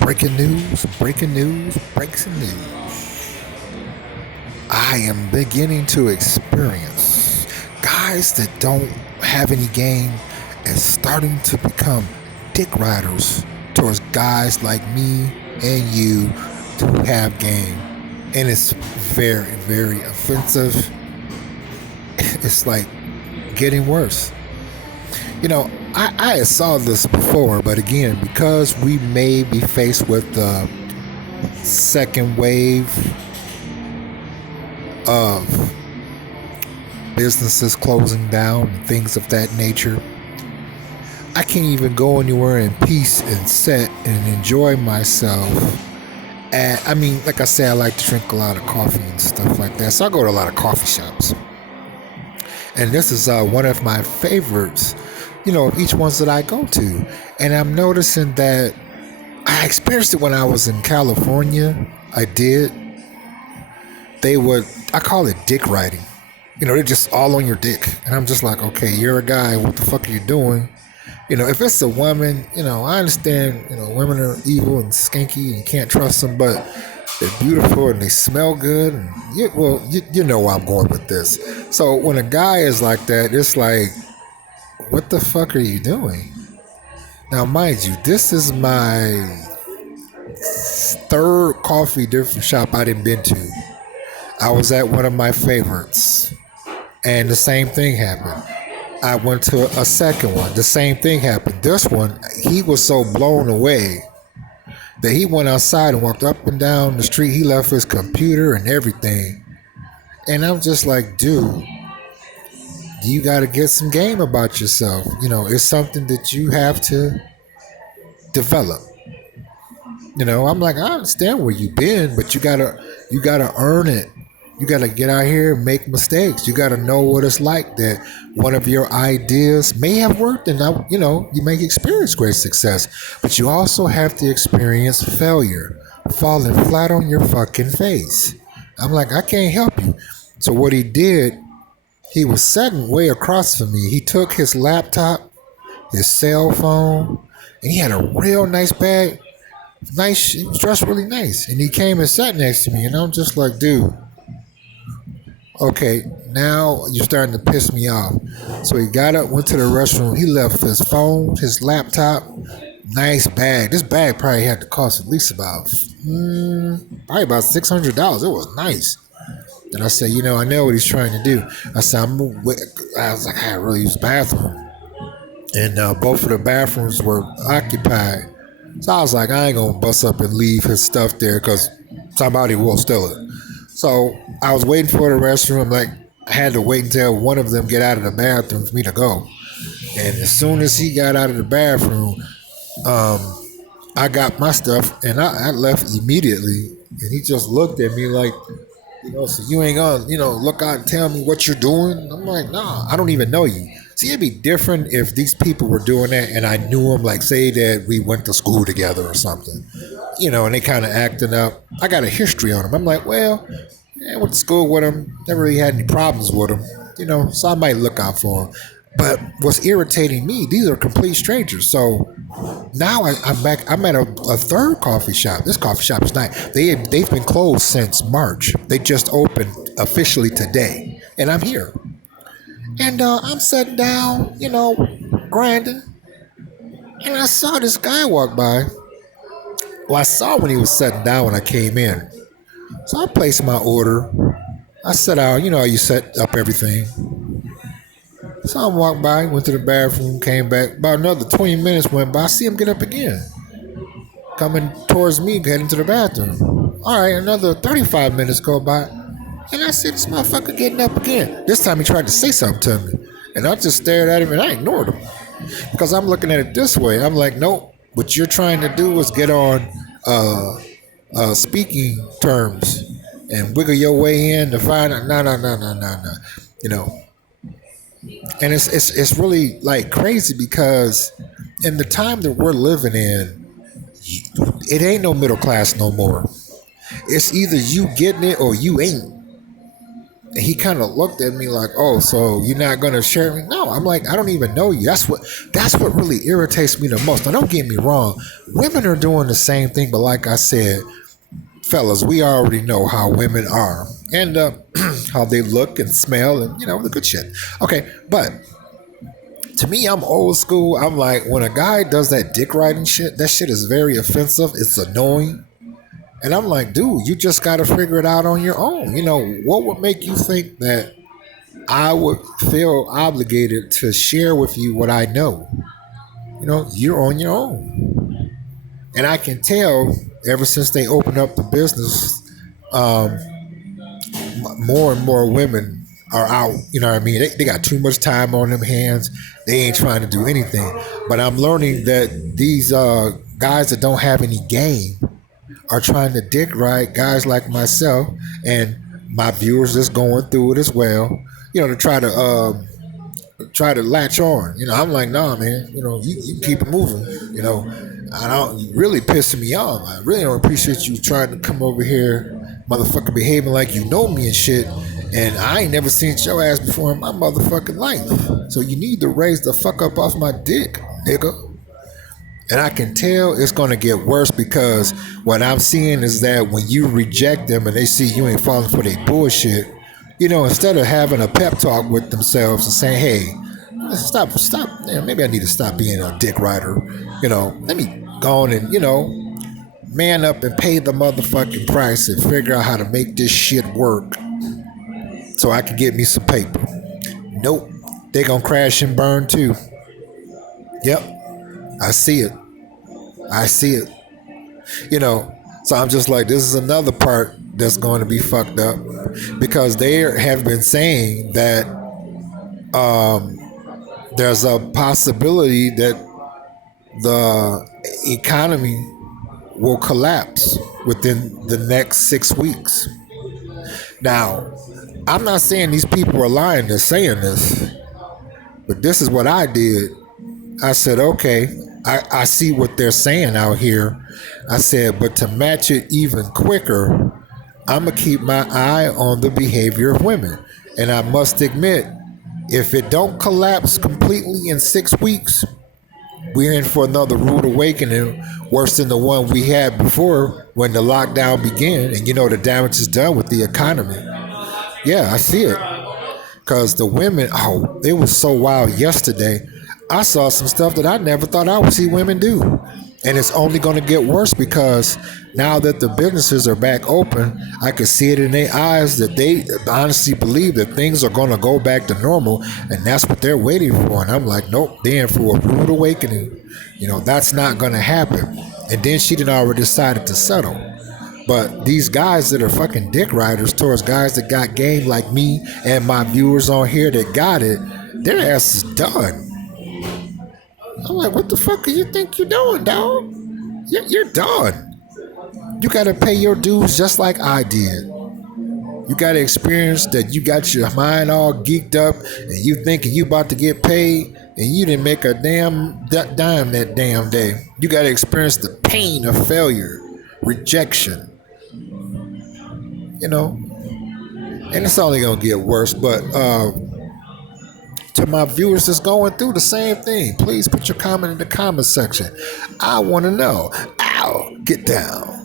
Breaking news, breaking news, breaking news. I am beginning to experience guys that don't have any game and starting to become dick riders towards guys like me and you who have game. And it's very, very offensive. It's like getting worse. I saw this before, but again, because we may be faced with the second wave of businesses closing down and things of that nature, I can't even go anywhere in peace and sit and enjoy myself. Like I said, I like to drink a lot of coffee and stuff like that, so I go to a lot of coffee shops. And this is one of my favorites, of each ones that I go to. And I'm noticing that I experienced it when I was in California. I did. I call it dick riding. They're just all on your dick. And I'm just like, okay, you're a guy. What the fuck are you doing? If it's a woman, I understand, women are evil and skanky and you can't trust them, but they're beautiful and they smell good. And you know where I'm going with this. So when a guy is like that, it's like, what the fuck are you doing? Now, mind you, this is my third coffee different shop I didn't been to. I was at one of my favorites, and the same thing happened. I went to a second one. The same thing happened. This one, he was so blown away that he went outside and walked up and down the street. He left his computer and everything. And I'm just like, dude, you got to get some game about yourself. It's something that you have to develop. I'm like, I understand where you've been, but you gotta earn it. You gotta get out here and make mistakes. You gotta know what it's like that one of your ideas may have worked, and you may experience great success, but you also have to experience failure, falling flat on your fucking face. I'm like, I can't help you. So what he did, he was sitting way across from me. He took his laptop, his cell phone, and he had a real nice bag. Nice, he was dressed really nice. And he came and sat next to me, and I'm just like, dude, okay, now you're starting to piss me off. So he got up, went to the restroom. He left his phone, his laptop, nice bag. This bag probably had to cost at least about $600. It was nice. And I said, I know what he's trying to do. I said, I was like, I really use the bathroom. And both of the bathrooms were occupied. So I was like, I ain't going to bust up and leave his stuff there because somebody will steal it. So I was waiting for the restroom. Like, I had to wait until one of them get out of the bathroom for me to go. And as soon as he got out of the bathroom, I got my stuff and I left immediately. And he just looked at me like, so you ain't gonna, look out and tell me what you're doing? I'm like, nah, I don't even know you. See, it'd be different if these people were doing that and I knew them, like say that we went to school together or something, and they kind of acting up. I got a history on them. I'm like, well, I went to school with them, never really had any problems with them, so I might look out for them. But what's irritating me, these are complete strangers. So now I'm back. I'm at a third coffee shop. This coffee shop is nice. They've been closed since March. They just opened officially today, and I'm here. And I'm sitting down, grinding, and I saw this guy walk by. Well, I saw when he was sitting down when I came in. So I placed my order. I sat down. You set up everything. So I walked by, went to the bathroom, came back. About another 20 minutes went by. I see him get up again. Coming towards me, heading to the bathroom. All right, another 35 minutes go by. And I see this motherfucker getting up again. This time he tried to say something to me. And I just stared at him and I ignored him. Because I'm looking at it this way. I'm like, nope. What you're trying to do is get on speaking terms and wiggle your way in to find out. No. And it's really like crazy because in the time that we're living in, it ain't no middle class no more. It's either you getting it or you ain't. And he kind of looked at me like, "Oh, so you're not gonna share me?" No, I'm like, I don't even know you. That's what really irritates me the most. Now, don't get me wrong, women are doing the same thing, but like I said, fellas, we already know how women are and how they look and smell and the good shit. Okay, but to me, I'm old school. I'm like, when a guy does that dick riding shit, that shit is very offensive. It's annoying. And I'm like, dude, you just got to figure it out on your own. What would make you think that I would feel obligated to share with you what I know? You're on your own. And I can tell ever since they opened up the business, um, more and more women are out. You know what I mean? They got too much time on them hands. They ain't trying to do anything. But I'm learning that these guys that don't have any game are trying to dick ride guys like myself and my viewers that's going through it as well. To try to latch on. I'm like, nah, man. You keep it moving. I don't you really pissing me off. I really don't appreciate you trying to come over here, motherfucker, behaving like you know me and shit. And I ain't never seen your ass before in my motherfucking life. So you need to raise the fuck up off my dick, nigga. And I can tell it's going to get worse because what I'm seeing is that when you reject them and they see you ain't falling for their bullshit, instead of having a pep talk with themselves and saying, hey, stop, maybe I need to stop being a dick rider. Let me go on and, man up and pay the motherfucking price and figure out how to make this shit work so I can get me some paper. Nope. They gonna crash and burn too. Yep. I see it. I see it. So I'm just like, this is another part that's going to be fucked up because they have been saying that there's a possibility that the economy will collapse within the next 6 weeks. Now, I'm not saying these people are lying, they're saying this, but this is what I did. I said, okay, I see what they're saying out here. I said, but to match it even quicker, I'm going to keep my eye on the behavior of women. And I must admit, if it don't collapse completely in 6 weeks, we're in for another rude awakening worse than the one we had before when the lockdown began. And the damage is done with the economy. Yeah, I see it. Because the women, it was so wild yesterday. I saw some stuff that I never thought I would see women do. And it's only going to get worse because now that the businesses are back open, I can see it in their eyes that they honestly believe that things are going to go back to normal. And that's what they're waiting for. And I'm like, nope, they're in for a rude awakening. That's not going to happen. And then she didn't already decided to settle. But these guys that are fucking dick riders towards guys that got game like me and my viewers on here that got it, their ass is done. I'm like, what the fuck do you think you're doing, dog? You're done. You gotta pay your dues just like I did. You gotta experience that you got your mind all geeked up and you thinking you about to get paid and you didn't make a damn dime that damn day. You gotta experience the pain of failure, rejection. And it's only gonna get worse, but to my viewers that's going through the same thing, please put your comment in the comment section. I want to know. Ow, get down.